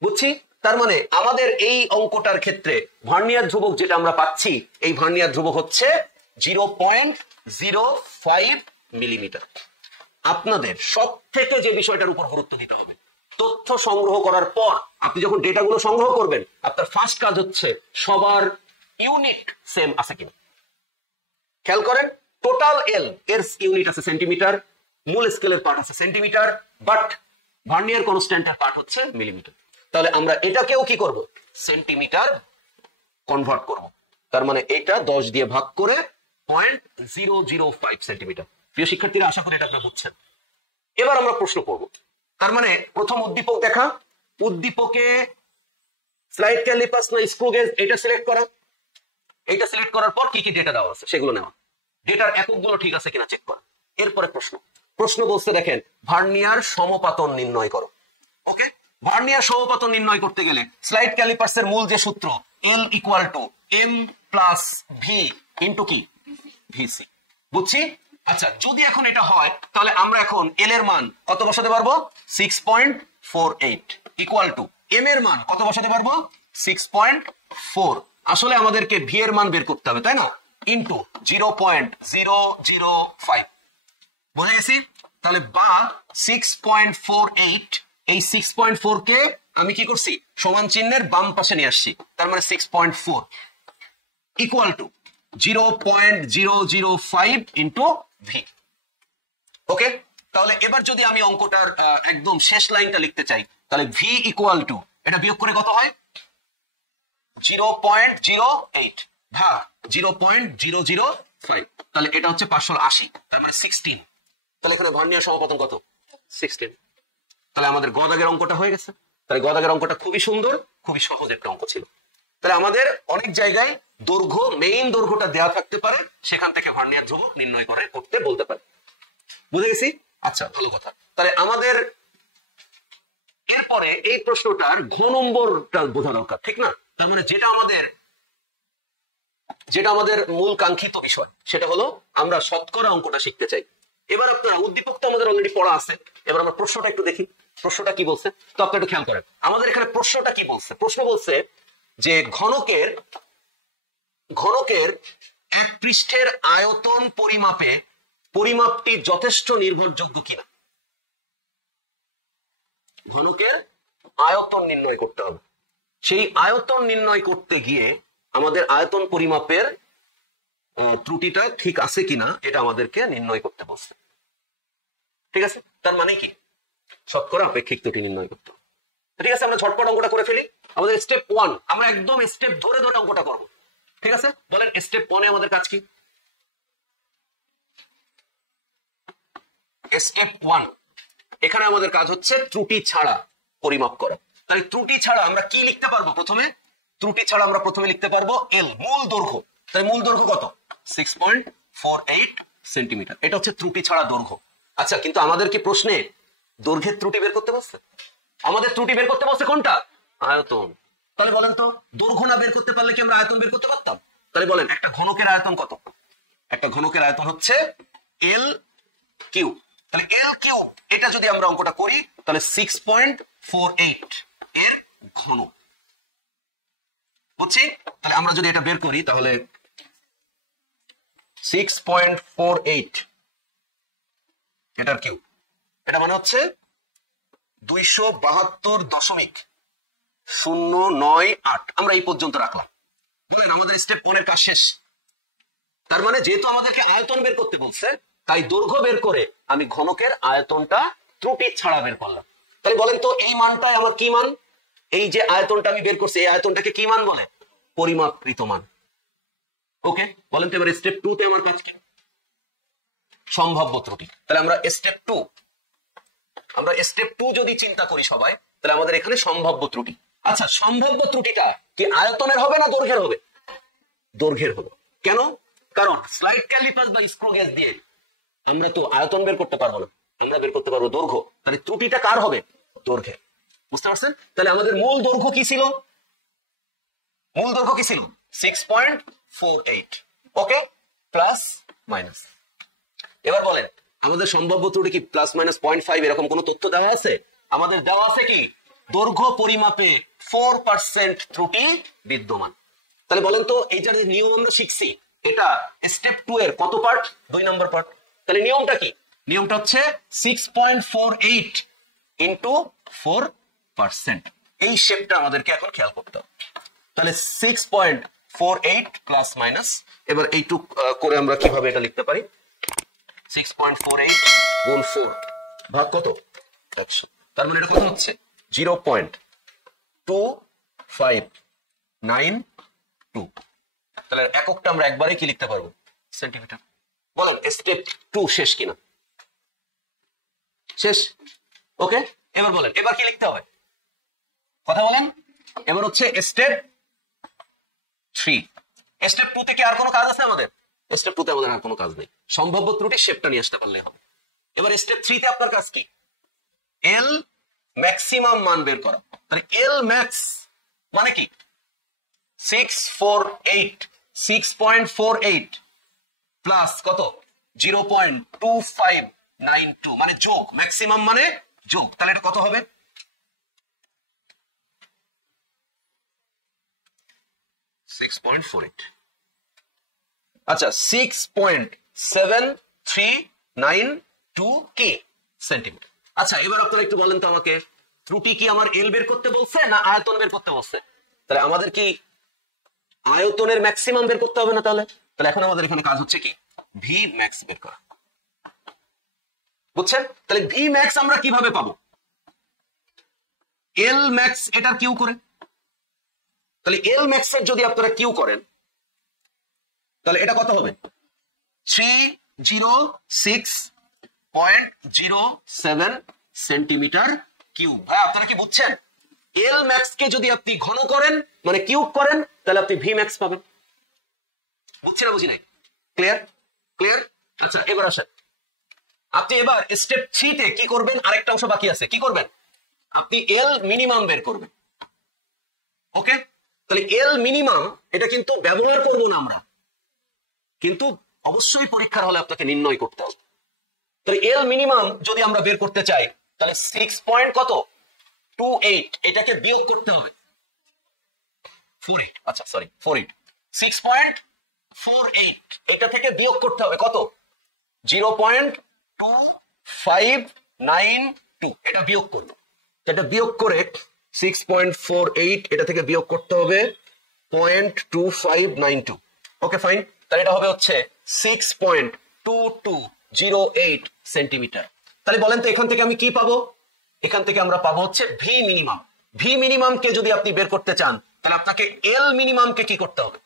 বুঝছি? তার মানে আমাদের এই অঙ্কটার ক্ষেত্রে ভার্নিয়ার ধ্রুবক যেটা আমরা পাচ্ছি, এই ভার্নিয়ার ধ্রুবক হচ্ছে 0.05 মিলিমিটার। আপনাদের সব থেকে যে বিষয়টার উপর গুরুত্ব দিতে হবে, তথ্য সংগ্রহ করার পর আপনি যখন ডেটাগুলো সংগ্রহ করবেন, আপনার ফার্স্ট কাজ হচ্ছে সবার ইউনিট সেম আছে কিনা খেয়াল করেন। টোটাল এল এর ইউনিট আছে সেন্টিমিটার, মূল স্কেলের পার্ট আছে সেন্টিমিটার, বাট ভার্নিয়ার কনস্ট্যান্টের পার্ট হচ্ছে মিলিমিটার। তাহলে আমরা এটাকেও কি করব? সেন্টিমিটার কনভার্ট করব। তার মানে এটা 10 দিয়ে ভাগ করে 0.005 সেন্টিমিটার। প্রিয় শিক্ষার্থীরা, আশা করি এটা আপনারা বুঝছেন। এবার আমরা প্রশ্ন করব। তার মানে প্রথম উদ্দীপক দেখা, উদ্দীপকে স্লাইড ক্যালিপার্স না স্ক্রু গেজ এটা সিলেক্ট করা, এটা সিলেক্ট করার পর কি কি ডেটা দেওয়া আছে সেগুলো নেওয়া। এটার এককগুলো ঠিক আছে কিনা চেক করো। এরপরে প্রশ্ন বলছে দেখেন ভার্নিয়ার সমপাতন নির্ণয় করো। ওকে, ভার্নিয়ার সমপাতন নির্ণয় করতে গেলে স্লাইড ক্যালিপার্সের মূল যে সূত্র L equal to M plus V into কি ভিসি, বুঝছি? আচ্ছা, যদি এখন এটা হয় তাহলে আমরা এখন এল এর মান কত বসাতে পারবো 6.48 ইকুয়াল টু এম এর মান কত বসাতে পারবো 6.4। আসলে আমাদেরকে ভি এর মান বের করতে হবে তাই না, ইন্টু 0.005, বুঝে গেছি? তাহলে বা 6.48, এই 6.4 কে আমি কি করছি সমান চিহ্নের বাম পাশে নিয়ে আসছি, তার মানে 6.4 ইকুয়াল টু 0.005 ইন্টু ভি। ওকে, তাহলে এবার যদি আমি অঙ্কটার একদম শেষ লাইনটা লিখতে চাই তাহলে ভি ইকুয়াল টু এটা বিয়োগ করে কত হয় 0.08 ভাগ 0.005, তাহলে এটা হচ্ছে 580, তার মানে 16। তাহলে এখানে ভার্নিয়ার সমপাতন কত 16। তাহলে আমাদের গ দাগের অঙ্কটা হয়ে গেছে। তাহলে গ দাগের অঙ্কটা খুবই সুন্দর, খুবই সহজ একটা অঙ্ক ছিল। তাহলে আমাদের অনেক জায়গায় দৈর্ঘ্য মেইন দৈর্ঘ্যটা দেওয়া থাকতে পারে, সেখান থেকে ভার্নিয়ার ধ্রুবক নির্ণয় করে করতে বলতে পারে, বুঝে গেছি? আচ্ছা, ভালো কথা। তাহলে আমাদের এরপরে এই প্রশ্নটার ঘ নম্বরটা বোঝা দরকার, ঠিক না? তার মানে যেটা আমাদের মূল কাঙ্ক্ষিত বিষয় সেটা হলো আমরা শতকরা অঙ্কটা শিখতে চাই। এবার আপনারা উদ্দীপক তো আমাদের অলরেডি পড়া আছে, এবার আমরা প্রশ্নটা একটু দেখি প্রশ্নটা কি বলছে। তো আপনারা একটু খেয়াল করেন আমাদের এখানে প্রশ্নটা কি বলছে। প্রশ্ন বলছে যে ঘনকের এক পৃষ্ঠের আয়তন পরিমাপে পরিমাপটি যথেষ্ট নির্ভরযোগ্য কিনা। ঘনকের আয়তন নির্ণয় করতে হবে, সেই আয়তন নির্ণয় করতে গিয়ে আমাদের আয়তন পরিমাপের ত্রুটিটা ঠিক আছে কিনা এটা আমাদেরকে নির্ণয় করতে বলছে, ঠিক আছে? তার মানে কি শতকরা আপেক্ষিক ত্রুটি নির্ণয় করতে হবে। ঠিক আছে, আমরা ঝটপট অঙ্কটা করে ফেলি। আমাদের স্টেপ 1, আমরা একদম স্টেপ ধরে ধরে অঙ্কটা করব, ঠিক আছে? বলেন স্টেপ 1 এ আমাদের কাজ কি? স্টেপ 1 এখানে আমাদের কাজ হচ্ছে ত্রুটি ছাড়া পরিমাপ করা। তাহলে ত্রুটি ছাড়া আমরা কি লিখতে পারবো প্রথমে? ত্রুটি ছাড়া আমরা প্রথমে লিখতে পারবো এল, মূল দৈর্ঘ্য। তাহলে মূল দৈর্ঘ্য কত 6.48 সেন্টিমিটার, এটা হচ্ছে ত্রুটি ছাড়া দৈর্ঘ্য। আচ্ছা, কিন্তু আমাদের কি প্রশ্নে দৈর্ঘ্যের ত্রুটি বের করতে বলছে? আমাদের ত্রুটি বের করতে বলছে কোনটা? আয়তন। তাহলে বলেন তো দৈর্ঘ্য না বের করতে পারলে কি আমরা আয়তন বের করতে পারতাম? তাহলে বলেন একটা ঘনকের আয়তন কত? একটা ঘনকের আয়তন হচ্ছে এল কিউব। তাহলে এল কিউব এটা যদি আমরা অঙ্কটা করি তাহলে 6.48 এর ঘন, বুঝছি? তাহলে আমরা যদি এটা বের করি তাহলে 6.48 এটার কিউব, এটা মানে হচ্ছে 272.098। আমরা এই পর্যন্ত রাখলাম। বলেন আমাদের স্টেপ 1 এর কাজ শেষ। তার মানে যেহেতু আমাদেরকে আয়তন বের করতে বলছে তাই দৈর্ঘ্য বের করে আমি ঘনকের আয়তনটা ত্রুটি ছাড়া বের করলাম। তাহলে বলেন তো এই মানটাই আমার কি মান? এই যে আয়তনটা আমি বের করছি এই আয়তনটাকে কি মান বলে? পরিমাপকৃত মান। ওকে, বলেন তো এবার স্টেপ 2 তে আমার কাজ কি? সম্ভাব্য ত্রুটি। তাহলে আমরা স্টেপ 2 যদি চিন্তা করি সবাই, তাহলে আমাদের এখানে সম্ভাব্য ত্রুটি। আচ্ছা, সম্ভাব্য ত্রুটিটা কি আয়তনের হবে না দৈর্ঘ্যের হবে? দৈর্ঘ্যের হবে। কেন? কারণ স্লাইড ক্যালিপার্স বা স্ক্রু গেজ দিয়ে আমরা তো আয়তন বের করতে পারবো না, আমরা বের করতে পারবো দৈর্ঘ্য। তাহলে ত্রুটিটা কার হবে? দৈর্ঘ্যের। বুঝতে পারছেন? তাহলে আমাদের মূল দৈর্ঘ্য কি ছিল? 6.48। ওকে, প্লাস মাইনাস। এবার বলেন আমাদের সম্ভাব্য ত্রুটি কি প্লাস মাইনাস 0.5 এরকম কোন তথ্য দেওয়া আছে? আমাদের দেওয়া আছে কি দৈর্ঘ্য পরিমাপে 4% ত্রুটি বিদ্যমান। তাহলে বলেন তো এই যে নিয়ম আমরা শিখছি এটা স্টেপ 2 এর কত পার্ট? 2 নম্বর পার্ট। তাহলে নিয়মটা কি? নিয়মটা হচ্ছে 6.48 ইন্টু 4%। এই শেপটা আমাদেরকে এখন খেয়াল করতে হবে। তাহলে 6.48 প্লাস মাইনাস, এবার এইটুক করে আমরা কিভাবে এটা লিখতে পারি? 6.48 গুণ 4 ভাগ কত? 100। তার মানে এটা কত হচ্ছে? 0.2592। তাহলে এককটা আমরা একবারে কি লিখতে পারবো? সেন্টিমিটার। বলেন স্টেপ 2 শেষ কিনা? শেষ। ওকে, এবার বলেন এবার কি লিখতে হবে? কথা বলেন। এবার হচ্ছে স্টেপ 3। স্টেপ 2 থেকে আর কোনো কাজ আছে আমাদের? স্টেপ 2 তে আমাদের আর কোনো কাজ নেই, সম্ভাব্য ত্রুটি শেপটা নিয়ে আসতে পারলে হবে। এবার স্টেপ 3 তে আপনার কাজ কি? এল ম্যাক্সিমাম মান বের করা। তাহলে এল ম্যাক্স মানে কি? 6.48 প্লাস কত? 0.2592 মানে যোগ, ম্যাক্সিমাম মানে যোগ। তাহলে এটা কত হবে? 6.48। আচ্ছা, 6.7392 কে সেন্টিমিটার। আচ্ছা, এবার আপনারা একটু বলেন তো আমাকে, ত্রুটি কি আমার এল বের করতে বলছে না আয়তন বের করতে বলছে? তাহলে আমাদের কি আয়তনের ম্যাক্সিমাম বের করতে হবে না? তাহলে এখন আমাদের এখানে কাজ হচ্ছে কি? ভি ম্যাক্স বের করা। বুঝছেন? তাহলে ভি ম্যাক্স আমরা কিভাবে পাবো? এল ম্যাক্স এটার কিউ করে। তাহলে এল ম্যাক্স এর যদি আপনারা কিউ করেন তাহলে এটা কত হবে? 306.07 সেন্টিমিটার কিউব। ভাই আপনারা কি বুঝছেন? এল ম্যাক্স কে যদি আপনি ঘন করেন মানে কিউব করেন তাহলে আপনি ভি ম্যাক্স পাবেন। বুঝছেন না বুঝি নাই? ক্লিয়ার? ক্লিয়ার? আচ্ছা, এবার আসেন, আপনি এবার স্টেপ 3 তে কি করবেন? আরেকটা অংশ বাকি আছে। কি করবেন? আপনি এল মিনিমাম বের করবেন। ওকে, তাহলে এল মিনিমাম এটা কিন্তু ব্যবহার করব না আমরা, কিন্তু অবশ্যই পরীক্ষার হলে আপনাকে নির্ণয় করতে হবে। তাহলে এল মিনিমাম যদি আমরা বের করতে চাই তাহলে 6.28 এটাকে বিয়োগ করতে হবে 48। আচ্ছা সরি 48, 6.48 এটা থেকে বিয়োগ করতে হবে কত? 0.2592। এটা বিয়োগ করব, এটা বিয়োগ করে 6.48 এটা থেকে বিয়োগ করতে হবে 0.2592। ওকে ফাইন, তাহলে এটা হবে হচ্ছে 6.2208 সেন্টিমিটার। তাহলে বলেন তো এখান থেকে আমি কি পাবো? এখান থেকে আমরা পাবো হচ্ছে ভি মিনিমাম। ভি মিনিমাম কে যদি আপনি বের করতে চান তাহলে আপনাকে এল মিনিমাম কে কি করতে হবে?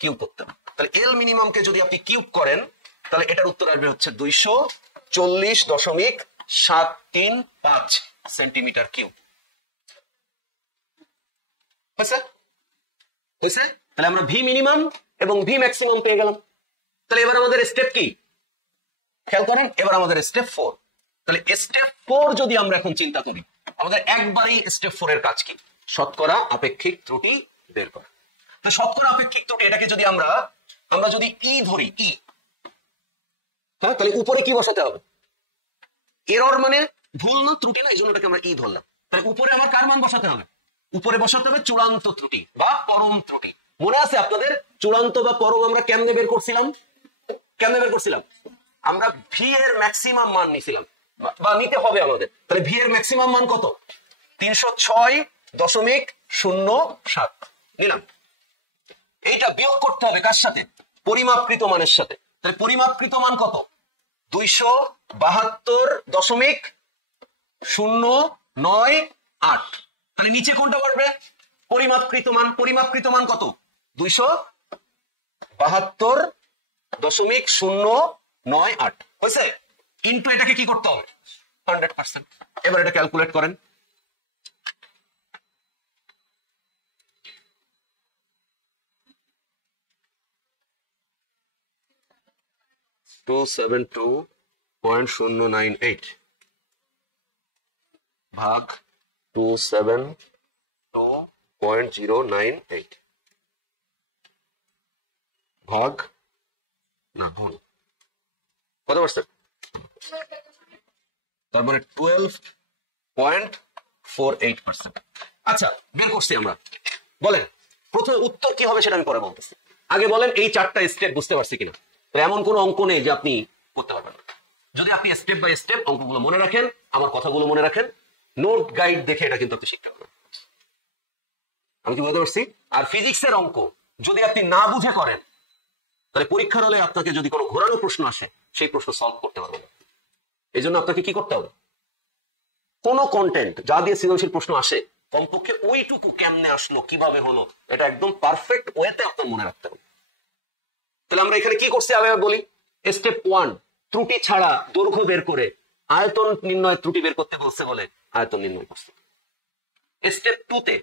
কিউব করতে হবে। তাহলে এল মিনিমাম কে যদি আপনি কিউব করেন তাহলে এটার উত্তর আসবে হচ্ছে 240.735 সেন্টিমিটার কিউব। হয়েছে? হয়েছে? তাহলে আমরা ভি মিনিমাম এবং ভি ম্যাক্সিমাম পেয়ে গেলাম। তাহলে এবার আমাদের স্টেপ কি? খেয়াল করেন, এবার আমাদের স্টেপ 4। তাহলে স্টেপ 4 যদি আমরা এখন চিন্তা করি, আমাদের একবারই স্টেপ 4 এর কাজ কি? শতকরা আপেক্ষিক ত্রুটি বের করা। শতকরা আপেক্ষিক ত্রুটি এটাকে যদি আমরা যদি ই ধরি, ই, হ্যাঁ, তাহলে উপরে কি বসাতে হবে? এরর মানে ভুল না, ত্রুটি না, এই জন্য এটাকে আমরা ই ধরলাম। তাহলে উপরে আমার কার মান বসাতে হবে? উপরে বসাতে হবে চূড়ান্ত ত্রুটি বা পরম ত্রুটি। মনে আছে আপনাদের চূড়ান্ত বা পরম আমরা কেমনে বের করছিলাম? কেমনে বের করছিলাম? আমরা ভি এর ম্যাক্সিমাম মান নিছিলাম বা নিতে হবে আমাদের। তাহলে ভি এর ম্যাক্সিমাম মান কত? 306.07 নিলাম। এইটা বিয়োগ করতে হবে কার সাথে? পরিমাপকৃত মানের সাথে। তাহলে পরিমাপকৃত মান কত? 272.098। তাহলে নিচে কোনটা বসবে? পরিমাপকৃত মান। পরিমাপকৃত মান কত? 272.098 হয়েছে? ইন্টু এটাকে কি করতে হবে? 100%। এবার এটা ক্যালকুলেট করেন। $272.098 ভাগ 272.098 ভাগ না ভুল, কত পার্সেন্ট? তারপরে 12.48%। আচ্ছা, বের করছি আমরা। বলেন প্রথমে উত্তর কি হবে সেটা আমি পরে বলতেছি। আগে বলেন এই 4টা স্টেপ বুঝতে পারছি কিনা। এমন কোন অঙ্ক নেই যে আপনি করতে পারবেন না। যদি আপনি স্টেপ বাই স্টেপ অঙ্কগুলো মনে রাখেন, আমার কথাগুলো মনে রাখেন, নোট গাইড দেখে এটা কিন্তু আপনি শিখতে পারবেন। আমি কি বুঝতে পারছি? আর ফিজিক্সের অঙ্ক যদি আপনি না বুঝে করেন তাহলে পরীক্ষার হলে আপনাকে যদি কোনো ঘোরানো প্রশ্ন আসে সেই প্রশ্ন সলভ করতে পারবেন না। এই জন্য আপনাকে কি করতে হবে? কোন কন্টেন্ট যা দিয়ে সৃজনশীল প্রশ্ন আসে কমপক্ষে ওইটুকু কেমনে আসলো, কিভাবে হলো, এটা একদম পারফেক্ট ওয়েতে আপনার মনে রাখতে হবে। তাহলে আমরা এখানে কি করছি আমি বলি। স্টেপ 1 ত্রুটি ছাড়া দৈর্ঘ্য বের করে আয়তন নির্ণয়, ত্রুটি বের করতে বলছে বলে আয়তন নির্ণয় করছে। স্টেপ 2 তে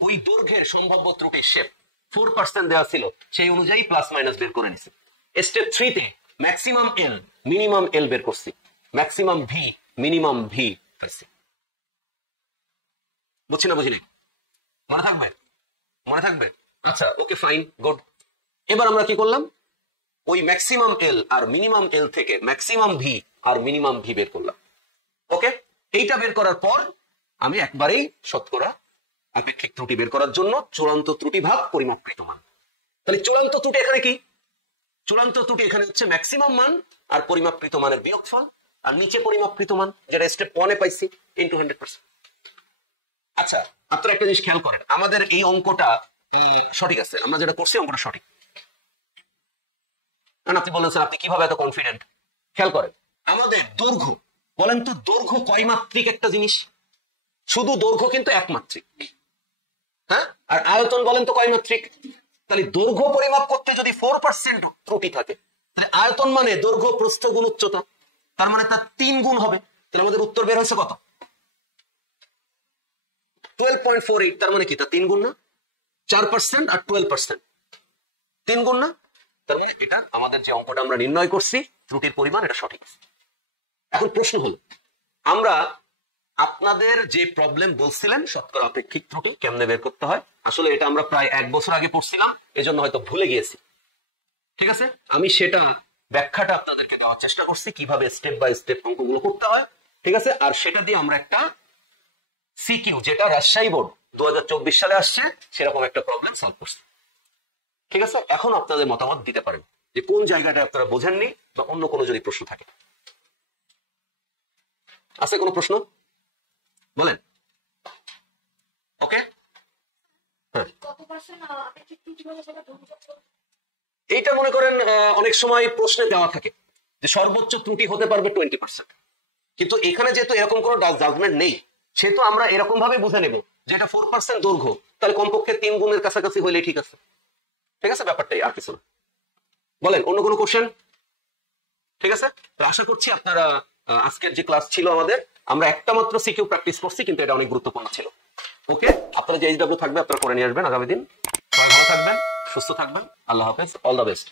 ওই দৈর্ঘ্যের সম্ভাব্য ত্রুটির শেপ 4% দেওয়া ছিল, সেই অনুযায়ী প্লাস মাইনাস বের করে নিছে। স্টেপ 3 তে ম্যাক্সিমাম এল মিনিমাম এল বের করছি, ম্যাক্সিমাম ভি মিনিমাম ভি পাইছি। বুঝছি না বুঝিনি? মনে থাকবে? মনে থাকবে? আচ্ছা, ওকে, ফাইন, গুড। এবার আমরা কি করলাম? ওই ম্যাক্সিমাম এল আর মিনিমাম এল থেকে ম্যাক্সিমাম ভি আর মিনিমাম ভি বের করলাম। ওকে, এইটা বের করার পর আমি একবারেই শতকরা আপেক্ষিক ত্রুটি বের করার জন্য চূড়ান্ত ত্রুটি ভাগ পরিমাপকৃত মান। তাহলে চূড়ান্ত ত্রুটি এখানে কি? চূড়ান্ত ত্রুটি এখানে হচ্ছে ম্যাক্সিমাম মান আর পরিমাপকৃত মানের বিয়োগফল, আর নিচে পরিমাপকৃত মান যেটা স্টেপ 1 এ পাইছি ইনটু 100%। আচ্ছা, আপনারা একটা জিনিস খেয়াল করেন, আমাদের এই অঙ্কটা সঠিক আছে, আমরা যেটা করছি অঙ্কটা সঠিক। আপনি বলেন স্যার আপনি কিভাবে এত কনফিডেন্ট? খেয়াল করেন, আমাদের দৈর্ঘ্য, বলেন তো দৈর্ঘ্য কয় মাত্রিক একটা জিনিস? শুধু দৈর্ঘ্য কিন্তু একমাত্রিক, হ্যাঁ? আর আয়তন বলেন তো কয় মাত্রিক? তাহলে দৈর্ঘ্য পরিমাপ করতে যদি 4% ত্রুটি থাকে, তাহলে আয়তন মানে দৈর্ঘ্য প্রস্থ গুণ উচ্চতা, তার মানে তার 3 গুণ হবে। তাহলে আমাদের উত্তর বের হয়েছে কত? 12.48। তার মানে কি? তার 3 গুণ না? 4% আর 12% 3 গুণ না? তার মানে এটা আমাদের যে অঙ্কটা আমরা নির্ণয় করছি ত্রুটির পরিমাণ, এটা সঠিক। এখন প্রশ্ন হলো, আমরা আপনাদের যে প্রবলেম বলছিলেন শতকরা আপেক্ষিক ত্রুটি কেমনে বের করতে হয়, আসলে এটা আমরা প্রায় 1 বছর আগে পড়ছিলাম, এজন্য হয়তো ভুলে গিয়েছি। ঠিক আছে, আমি সেটা ব্যাখ্যাটা আপনাদেরকে দেওয়ার চেষ্টা করছি কিভাবে স্টেপ বাই স্টেপ অঙ্কগুলো করতে হয়। ঠিক আছে, আর সেটা দিয়ে আমরা একটা সিকিউ, যেটা রাজশাহী বোর্ড 2024 সালে আসছে, সেরকম একটা প্রবলেম সলভ করছি। ঠিক আছে, এখন আপনাদের মতামত দিতে পারেন যে কোন জায়গাটা আপনারা বোঝেননি বা অন্য কোনো যদি প্রশ্ন থাকে। আছে কোনো প্রশ্ন? বলেন। ওকে, হ্যাঁ, এইটা মনে করেন অনেক সময় প্রশ্নে দেওয়া থাকে যে সর্বোচ্চ ত্রুটি হতে পারবে 20%, কিন্তু এখানে যেহেতু এরকম কোনো জাজমেন্ট নেই, সেহেতু আমরা এরকম ভাবে বুঝে নেব যে এটা 4% দৈর্ঘ্য, তাহলে কমপক্ষে 3 গুণের কাছাকাছি হইলে ঠিক আছে। ঠিক আছে, ব্যাপারটাই, আর কিছু না। বলেন অন্য কোনো কোশ্চেন? ঠিক আছে, তো আশা করছি আপনারা আজকের যে ক্লাস ছিল আমাদের, আমরা একটা মাত্র সিকিউ প্র্যাকটিস করছি, কিন্তু এটা অনেক গুরুত্বপূর্ণ ছিল। ওকে, আপনারা যে এইচডব্লিউ থাকবে আপনারা করে নিয়ে আসবেন আগামী দিন। সবাই ভালো থাকবেন, সুস্থ থাকবেন, আল্লাহ হাফেজ, অল দ্য বেস্ট।